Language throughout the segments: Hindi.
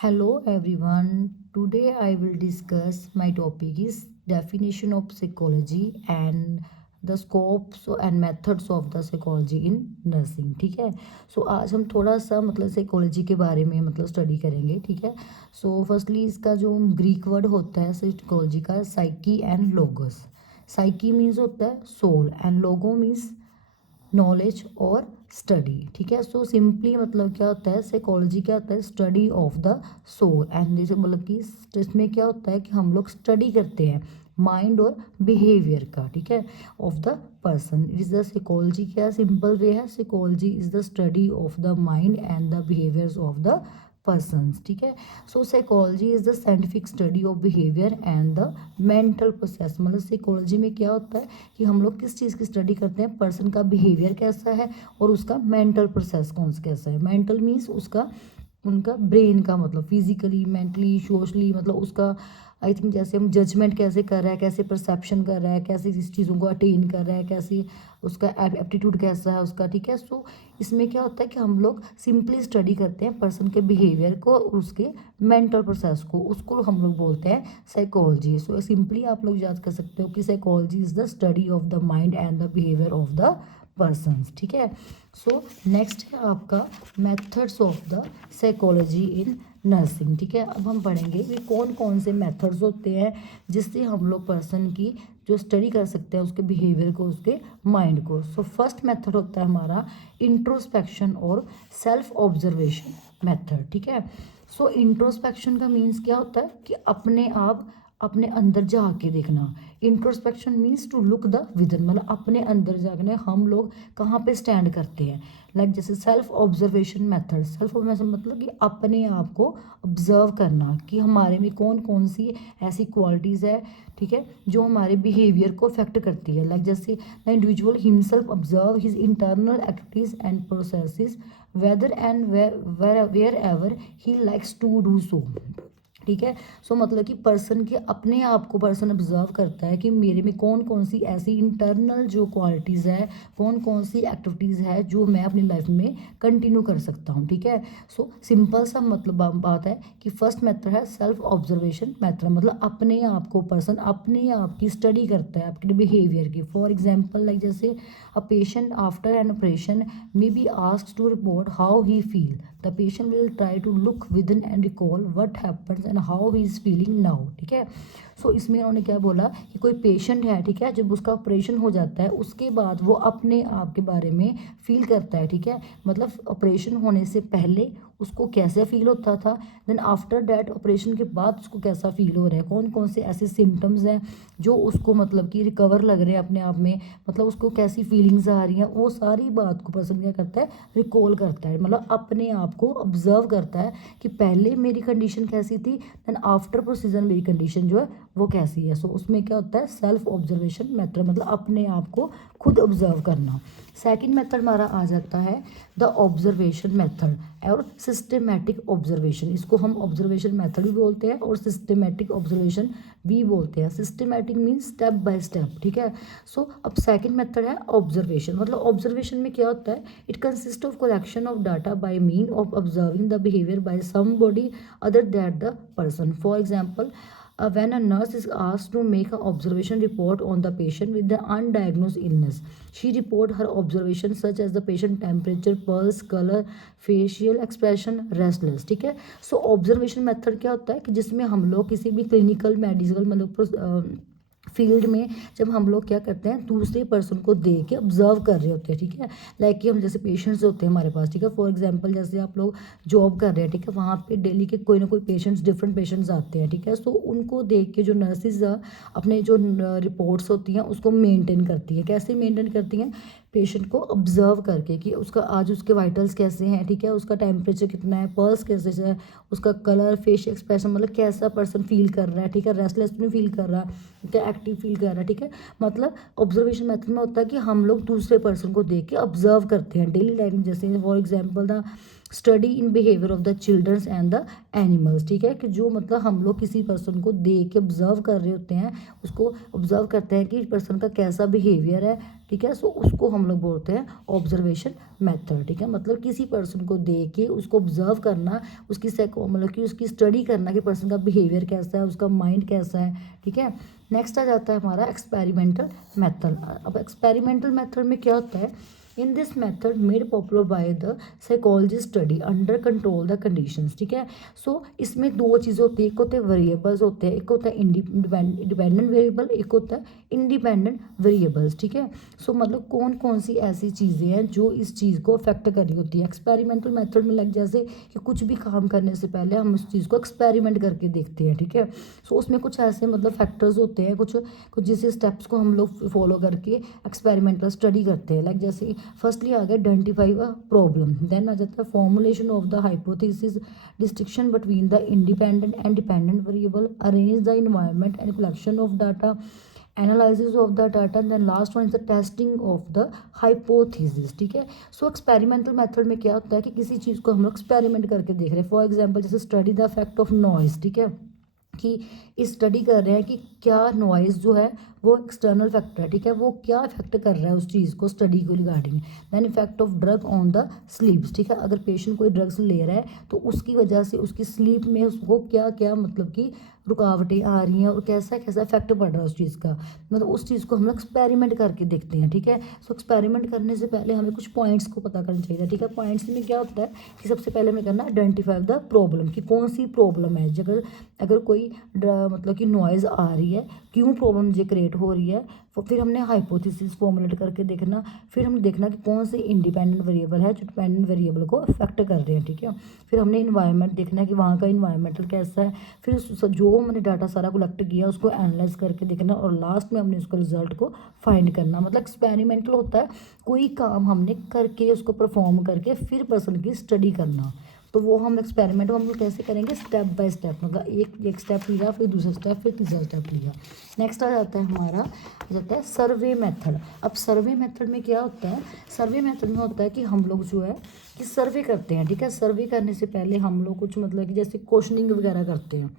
Hello everyone. Today I will discuss my topic is definition of psychology and the scopes and methods of the psychology in nursing. ठीक है. So आज हम थोड़ा सा मतलब psychology के बारे में मतलब स्टडी करेंगे. ठीक है. So firstly इसका जो ग्रीक वर्ड होता है psychology का psyche and logos. Psyche means होता है soul and logo means knowledge और स्टडी. ठीक है. सो सिंपली मतलब क्या होता है साइकोलॉजी क्या होता है study of the soul and जैसे मतलब कि इसमें क्या होता है कि हम लोग स्टडी करते हैं माइंड और बिहेवियर का. ठीक है. Of the person. It is the psychology क्या सिंपल वे है psychology is the study of the mind and the behaviours of the persons. ठीक है. So psychology is the scientific study of behaviour and the mental process. मतलब साइकोलॉजी में क्या होता है कि हम लोग किस चीज़ की स्टडी करते हैं पर्सन का बिहेवियर कैसा है और उसका मेंटल प्रोसेस कौन सा कैसा है. मेंटल मीन्स उसका उनका ब्रेन का मतलब फिजिकली मेंटली सोशली मतलब उसका आई थिंक जैसे हम जजमेंट कैसे कर रहा है कैसे परसेप्शन कर रहा है कैसे इस चीज़ों को अटेन कर रहा है कैसे उसका एप्टीट्यूड कैसा है उसका. ठीक है. सो इसमें क्या होता है कि हम लोग सिंपली स्टडी करते हैं पर्सन के बिहेवियर को और उसके मेंटल प्रोसेस को उसको हम लोग बोलते हैं साइकोलॉजी. सो सिंपली आप लोग याद कर सकते हो कि psychology is the study of the mind and the behaviour of the persons. ठीक है. सो नेक्स्ट है आपका methods of the psychology in nursing. ठीक है. अब हम पढ़ेंगे कि कौन कौन से मेथड्स होते हैं जिससे हम लोग पर्सन की जो स्टडी कर सकते हैं उसके बिहेवियर को उसके माइंड को. सो फर्स्ट मेथड होता है हमारा इंट्रोस्पेक्शन और सेल्फ ऑब्जर्वेशन मेथड. ठीक है. सो इंट्रोस्पेक्शन का मीन्स क्या होता है कि अपने आप अपने अंदर झाँक देखना. Introspection means to look the within मतलब अपने अंदर झाँकना हम लोग कहाँ पे स्टैंड करते हैं. लाइक जैसे self observation method. Self observation मतलब कि अपने आप को ऑब्जर्व करना कि हमारे में कौन कौन सी ऐसी क्वालिटीज़ है. ठीक है. जो हमारे बिहेवियर को अफेक्ट करती है. लाइक जैसे the individual himself observe his internal activities and processes whether and wherever he likes to do so. ठीक है. सो मतलब कि पर्सन के अपने आप को पर्सन ऑब्जर्व करता है कि मेरे में कौन कौन सी ऐसी इंटरनल जो क्वालिटीज़ है कौन कौन सी एक्टिविटीज़ है जो मैं अपनी लाइफ में कंटिन्यू कर सकता हूँ. ठीक है. सो सिंपल सा मतलब बात है कि फर्स्ट मेथड है सेल्फ ऑब्जर्वेशन मेथड मतलब अपने आप को पर्सन अपने आप की स्टडी करता है आपके बिहेवियर की. फॉर एग्जाम्पल लाइक जैसे a patient after an operation may be asked to report how he feel. The patient will try to look within and recall what happens and how he is feeling now. ठीक है. सो इसमें उन्होंने क्या बोला कि कोई पेशेंट है. ठीक है. जब उसका ऑपरेशन हो जाता है उसके बाद वो अपने आप के बारे में फील करता है. ठीक है. मतलब ऑपरेशन होने से पहले उसको कैसे फील होता था देन आफ्टर डैट ऑपरेशन के बाद उसको कैसा फील हो रहा है कौन कौन से ऐसे सिम्टम्स हैं जो उसको मतलब कि रिकवर लग रहे हैं अपने आप में मतलब उसको कैसी फीलिंग्स आ रही हैं वो सारी बात को पर्सन क्या करता है रिकॉल करता है मतलब अपने आप को ऑब्जर्व करता है कि पहले मेरी कंडीशन कैसी थी देन आफ्टर प्रोसीजर मेरी कंडीशन जो है वो कैसी है. सो उसमें क्या होता है सेल्फ ऑब्जर्वेशन मेथड मतलब अपने आप को खुद ऑब्जर्व करना. सेकंड मेथड हमारा आ जाता है द ऑब्जर्वेशन मेथड और सिस्टमेटिक ऑब्जर्वेशन. इसको हम ऑब्जर्वेशन मेथड भी बोलते हैं और सिस्टमेटिक ऑब्जर्वेशन भी बोलते हैं. Systematic means step by step. ठीक है. सो अब सेकंड मेथड है ऑब्जर्वेशन मतलब ऑब्जर्वेशन में क्या होता है it consist of collection of data by mean of observing the behaviour by somebody other that the person. For example when a nurse is asked to make an observation report on the patient with the undiagnosed illness, she report her observations such as the patient temperature, pulse, color, facial expression, restless. ठीक है. सो ऑब्जर्वेशन मेथड क्या होता है कि जिसमें हम लोग किसी भी क्लिनिकल मेडिकल मतलब फील्ड में जब हम लोग क्या करते हैं दूसरे पर्सन को देख के ऑब्जर्व कर रहे होते हैं. ठीक है. लाइक कि हम जैसे पेशेंट्स होते हैं हमारे पास. ठीक है. फॉर एग्जांपल जैसे आप लोग जॉब कर रहे हैं. ठीक है. वहाँ पे डेली के कोई ना कोई पेशेंट्स डिफरेंट पेशेंट्स आते हैं. ठीक है. सो उनको देख के जो नर्सिस अपने जो रिपोर्ट्स होती हैं उसको मेनटेन करती हैं. कैसे मेनटेन करती हैं पेशेंट को ऑब्जर्व करके कि उसका आज उसके वाइटल्स कैसे हैं. ठीक है. उसका टेम्परेचर कितना है पल्स कैसे है उसका कलर फेस एक्सप्रेशन मतलब कैसा पर्सन फील कर रहा है. ठीक है. रेस्टलेस नहीं फील कर रहा क्या एक्टिव फील कर रहा है. ठीक है. मतलब ऑब्जर्वेशन मेथड में होता है कि हम लोग दूसरे पर्सन को देख के ऑब्जर्व करते हैं डेली लाइफ में. जैसे for example the study in behaviour of the children's and the animals, ठीक है, कि जो मतलब हम लोग किसी पर्सन को देख के ऑब्जर्व कर रहे होते हैं, उसको ऑब्जर्व करते हैं कि पर्सन का कैसा बिहेवियर है, ठीक है। सो उसको हम लोग बोलते हैं ऑब्जर्वेशन मेथड, ठीक है। मतलब किसी पर्सन को देख के उसको ऑब्जर्व करना, उसकी मतलब कि उसकी स्टडी करना कि पर्सन का बिहेवियर कैसा है, उसका माइंड कैसा है, ठीक है। नेक्स्ट आ जाता है हमारा एक्सपेरिमेंटल मेथड। अब एक्सपेरिमेंटल मेथड में क्या होता है, in this method made popular by the psychologist study under control the conditions, ठीक है। सो इसमें दो चीज़ें होती है, एक होते हैं वेरिएबल्स होते हैं, एक होता है इंडिपेंडेंट वेरिएबल, एक होता है इंडिपेंडेंट वेरिएबल्स, ठीक है। सो मतलब कौन कौन सी ऐसी चीज़ें हैं जो इस चीज़ को अफेक्ट कर रही होती है एक्सपेरिमेंटल मेथड में, लग जैसे कि कुछ भी काम करने से पहले हम उस चीज़ को एक्सपेरिमेंट करके देखते हैं, ठीक है। सो उसमें कुछ ऐसे मतलब फैक्टर्स होते हैं, कुछ कुछ जैसे स्टेप्स को हम लोग फॉलो करके एक्सपेरिमेंटल स्टडी करते हैं। लाइक जैसे फर्स्टली आ गया आइडेंटिफाई अ प्रॉब्लम, देन आ जाता है formulation of the hypothesis, distinction between the independent and dependent variable, arrange the environment and collection of data, analysis of the data, then last one is the testing of the hypothesis, ठीक है। सो एक्सपेरिमेंटल मेथड में क्या होता है कि किसी चीज़ को हम लोग एक्सपेरिमेंट करके देख रहे हैं। फॉर एग्जाम्पल जैसे study the effect of noise, ठीक है, कि स्टडी कर रहे हैं कि क्या नॉइज़ जो है वो एक्सटर्नल फैक्टर है, ठीक है, वो क्या इफेक्ट कर रहा है उस चीज़ को, स्टडी को regarding. Then effect of drug on the sleeps, ठीक है, अगर पेशेंट कोई ड्रग्स ले रहा है तो उसकी वजह से उसकी स्लीप में उसको क्या क्या मतलब कि रुकावटें आ रही हैं और कैसा कैसा इफेक्ट पड़ रहा है उस चीज़ का, मतलब उस चीज़ को हम लोग एक्सपेरिमेंट करके देखते हैं, ठीक है। सो एक्सपेरिमेंट करने से पहले हमें कुछ पॉइंट्स को पता करना चाहिए, ठीक है। पॉइंट्स में क्या होता है कि सबसे पहले हमें करना आइडेंटिफाई द प्रॉब्लम, कि कौन सी प्रॉब्लम है, अगर अगर कोई मतलब कि नॉइज़ आ रही है, क्यों प्रॉब्लम मुझे क्रिएट हो रही है, तो फिर हमने हाइपोथेसिस फॉर्मुलेट करके देखना, फिर हम देखना कि कौन से इंडिपेंडेंट वेरिएबल है जो डिपेंडेंट वेरिएबल को अफेक्ट कर रहे हैं, ठीक है। फिर हमने इन्वायरमेंट देखना है कि वहाँ का इन्वायरमेंटल कैसा है, फिर जो हमने डाटा सारा कलेक्ट किया उसको एनालाइज करके देखना, और लास्ट में हमने उसको रिजल्ट को फाइंड करना। मतलब एक्सपेरिमेंटल होता है कोई काम हमने करके उसको परफॉर्म करके फिर पर्सन की स्टडी करना, तो वो हम एक्सपेरिमेंट हम लोग कैसे करेंगे, स्टेप बाय स्टेप, मतलब एक स्टेप लिया, फिर दूसरा स्टेप, फिर तीसरा स्टेप लिया। नेक्स्ट आ जाता है हमारा, आ जाता है सर्वे मेथड। अब सर्वे मेथड में क्या होता है, सर्वे मेथड में होता है कि हम लोग जो है कि सर्वे करते हैं, ठीक है। सर्वे करने से पहले हम लोग कुछ मतलब कि जैसे क्वेश्चनिंग वगैरह करते हैं।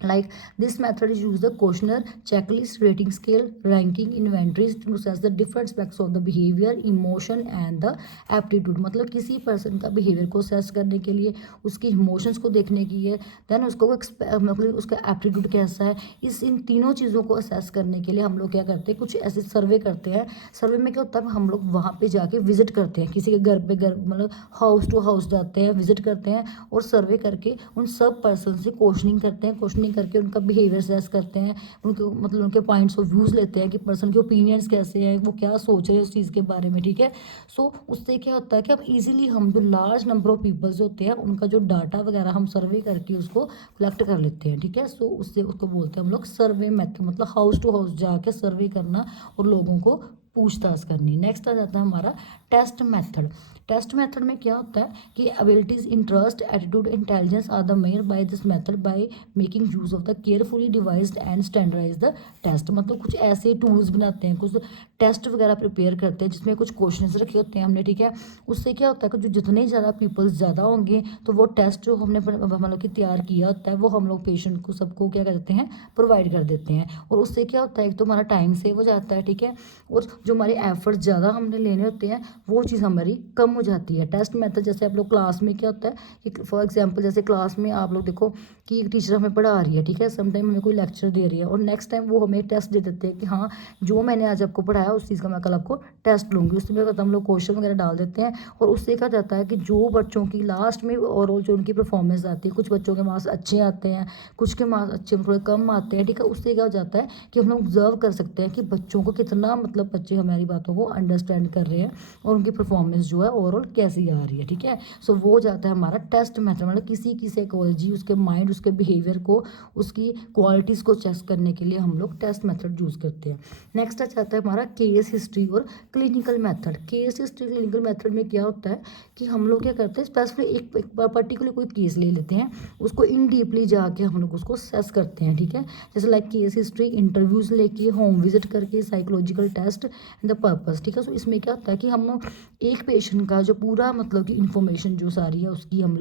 Like this method is use the questionnaire, checklist, rating scale, ranking, inventories to assess the different aspects of the behavior, emotion and the aptitude। मतलब किसी पर्सन का बिहेवियर को असेस करने के लिए उसकी इमोशंस को देखने की है, देन उसको मतलब उसका एप्टीट्यूड कैसा है, इन तीनों चीज़ों को असेस करने के लिए हम लोग क्या करते हैं, कुछ ऐसे सर्वे करते हैं। सर्वे में क्या होता है, हम लोग वहाँ पे जाके विजिट करते हैं, किसी के घर पे घर मतलब हाउस टू हाउस जाते हैं, विजिट करते हैं और सर्वे करके उन सब पर्सन से क्वेश्चनिंग करते हैं, क्वेश्चनिंग करके उनका बिहेवियर असेस करते हैं, उनके मतलब उनके पॉइंट्स ऑफ व्यूज़ लेते हैं कि पर्सन के ओपिनियंस कैसे हैं, वो क्या सोच रहे हैं उस चीज़ के बारे में, ठीक है। सो उससे क्या होता है कि अब इजीली हम जो लार्ज नंबर ऑफ पीपल्स होते हैं उनका जो डाटा वगैरह हम सर्वे करके उसको कलेक्ट कर लेते हैं, ठीक है। सो उससे उसको बोलते हैं हम लोग सर्वे मेथड, मतलब हाउस टू हाउस जाके सर्वे करना और लोगों को पूछताछ करनी। नेक्स्ट आ जाता है हमारा टेस्ट मेथड। टेस्ट मेथड में क्या होता है कि abilities, interest, attitude, intelligence are the measure by this method by making use of the carefully devised and standardise the test. मतलब कुछ ऐसे टूल्स बनाते हैं, कुछ टेस्ट वगैरह प्रिपेयर करते हैं जिसमें कुछ क्वेश्चंस रखे होते हैं हमने, ठीक है। उससे क्या होता है कि जो जितने ज़्यादा पीपल्स ज़्यादा होंगे तो वो टेस्ट जो हमने मतलब कि तैयार किया होता है वो हम लोग पेशेंट को सबको क्या करते हैं, प्रोवाइड कर देते हैं। और उससे क्या होता है, एक तो हमारा टाइम सेव हो जाता है, ठीक है, और जो हमारे एफर्ट ज़्यादा हमने लेने होते हैं वो चीज़ हमारी कम हो जाती है। टेस्ट मेथड जैसे आप लोग क्लास में क्या होता है कि फॉर एग्जांपल जैसे क्लास में आप लोग देखो कि एक टीचर हमें पढ़ा रही है, ठीक है, समटाइम हमें कोई लेक्चर दे रही है और नेक्स्ट टाइम वो हमें टेस्ट दे देते हैं कि हाँ जो मैंने आज आपको पढ़ाया उस चीज़ का मैं कल आपको टेस्ट लूँगी। उसमें हम लोग क्वेश्चन वगैरह डाल देते हैं और उससे क्या जाता है कि जो बच्चों की लास्ट में ओवरऑल जो उनकी परफॉर्मेंस आती है, कुछ बच्चों के मार्क्स अच्छे आते हैं, कुछ के मार्क्स अच्छे थोड़े कम आते हैं, ठीक है। उससे क्या हो जाता है कि हम लोग ऑब्जर्व कर सकते हैं कि बच्चों को कितना मतलब बच्चे हमारी बातों को अंडरस्टैंड कर रहे हैं और उनकी परफॉर्मेंस जो है ओवरऑल कैसी आ रही है, ठीक है। सो वो हो जाता है हमारा टेस्ट मेथड, मतलब किसी की साइकोलॉजी, उसके माइंड, उसके बिहेवियर को, उसकी क्वालिटीज़ को चेक करने के लिए हम लोग टेस्ट मेथड यूज़ करते हैं। नेक्स्ट आ जाता है हमारा केस हिस्ट्री और clinical method. Case history clinical method में क्या होता है कि हम लोग क्या करते हैं, स्पेसिफिक एक पर्टिकुलर कोई केस ले लेते हैं, उसको इन डीपली जाके हम लोग उसको सेस करते हैं, ठीक है। जैसे लाइक केस हिस्ट्री, इंटरव्यूज़ लेके, होम विजिट करके, साइकोलॉजिकल टेस्ट, द पर्पस, ठीक है। सो इसमें क्या होता है कि हम एक पेशेंट का जो पूरा मतलब कि इंफॉर्मेशन जो सारी है उसकी हम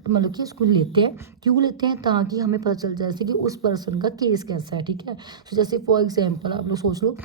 मतलब कि इसको लेते हैं। क्यों लेते हैं? ताकि हमें पता चल जाए कि उस पर्सन का केस कैसा है, ठीक है। सो जैसे फॉर एग्जाम्पल आप लोग सोच लो,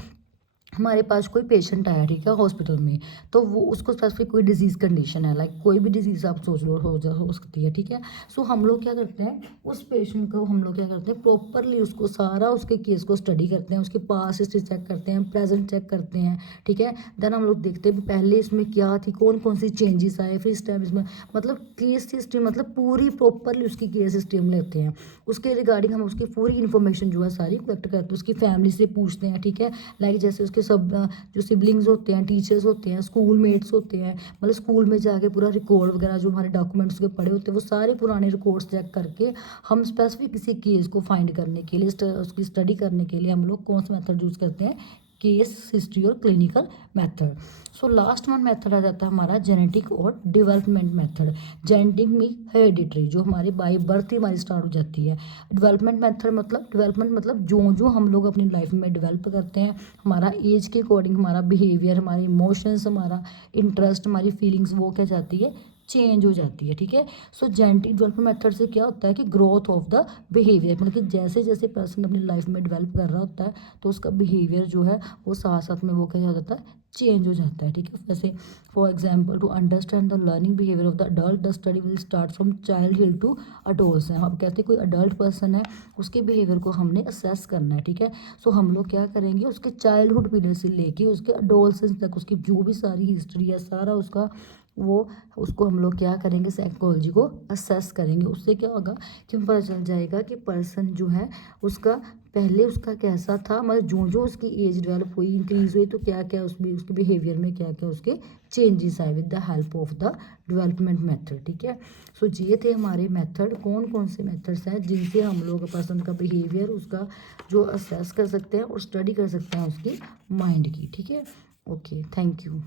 हमारे पास कोई पेशेंट आया, ठीक है, हॉस्पिटल में, तो वो उसको स्पेसिफिक कोई डिजीज़ कंडीशन है, लाइक कोई भी डिजीज़ आप सोच लो हो सकती है, ठीक है। सो हम लोग क्या करते हैं, उस पेशेंट को हम लोग क्या करते हैं, प्रॉपरली उसको सारा उसके केस को स्टडी करते हैं, उसके पास हिस्ट्री चेक करते हैं, प्रेजेंट चेक करते हैं, ठीक है। देन हम लोग देखते हैं पहले इसमें क्या थी, कौन कौन सी चेंजेस आए, फिर इस टाइम इसमें मतलब केस हिस्ट्री, मतलब पूरी प्रॉपरली उसकी केस हिस्ट्री हम लेते हैं। उसके रिगार्डिंग हम उसकी पूरी इन्फॉर्मेशन जो है सारी कलेक्ट करते हैं, उसकी फैमिली से पूछते हैं, ठीक है। लाइक जैसे उसके सब जो सिबलिंग्स होते हैं, टीचर्स होते हैं, स्कूल मेट्स होते हैं, मतलब स्कूल में जाके पूरा रिकॉर्ड वगैरह जो हमारे डॉक्यूमेंट्स के पड़े होते हैं वो सारे पुराने रिकॉर्ड्स चेक करके हम स्पेसिफिक किसी केस को फाइंड करने के लिए उसकी स्टडी करने के लिए हम लोग कौन सा मेथड यूज़ करते हैं, केस हिस्ट्री और clinical method. So last one method आ जाता है हमारा जेनेटिक और डेवलपमेंट मेथड। जेनेटिक में हेरिडिटरी, जो हमारे बाय बर्थ ही हमारी स्टार्ट हो जाती है। डेवलपमेंट मेथड मतलब, डेवलपमेंट मतलब जो जो हम लोग अपनी लाइफ में डेवलप करते हैं, हमारा एज के अकॉर्डिंग हमारा बिहेवियर, हमारे इमोशंस, हमारा इंटरेस्ट, हमारी फीलिंग्स, वो क्या जाती है, चेंज हो जाती है, ठीक है। सो जेनेटिक डेवलपमेंट मेथड से क्या होता है कि ग्रोथ ऑफ द बिहेवियर, मतलब कि जैसे जैसे पर्सन अपनी लाइफ में डेवलप कर रहा होता है तो उसका बिहेवियर जो है वो साथ साथ में वो क्या हो जाता है, चेंज हो जाता है, ठीक है। वैसे for example to understand the learning behaviour of the adult, the study will start from childhood to adolescence. हम कहते हैं कोई अडल्ट पर्सन है, उसके बिहेवियर को हमने असेस करना है, ठीक है। सो हम लोग क्या करेंगे, उसके चाइल्डहुड पीरियड से लेके उसके अडोल्सेंस तक उसकी जो भी सारी हिस्ट्री है, सारा उसका वो उसको हम लोग क्या करेंगे, साइकोलॉजी को असेस करेंगे। उससे क्या होगा कि हमें पता चल जाएगा कि पर्सन जो है उसका पहले उसका कैसा था, मतलब जो जो उसकी एज डेवलप हुई, इंक्रीज हुई, तो क्या क्या उसके बिहेवियर में क्या क्या उसके चेंजेस आए with the help of the development method, ठीक है। सो ये थे हमारे मेथड, कौन कौन से मेथड्स हैं जिनसे हम लोग पर्सन का बिहेवियर उसका जो असेस कर सकते हैं और स्टडी कर सकते हैं उसकी माइंड की, ठीक है। Okay, thank you.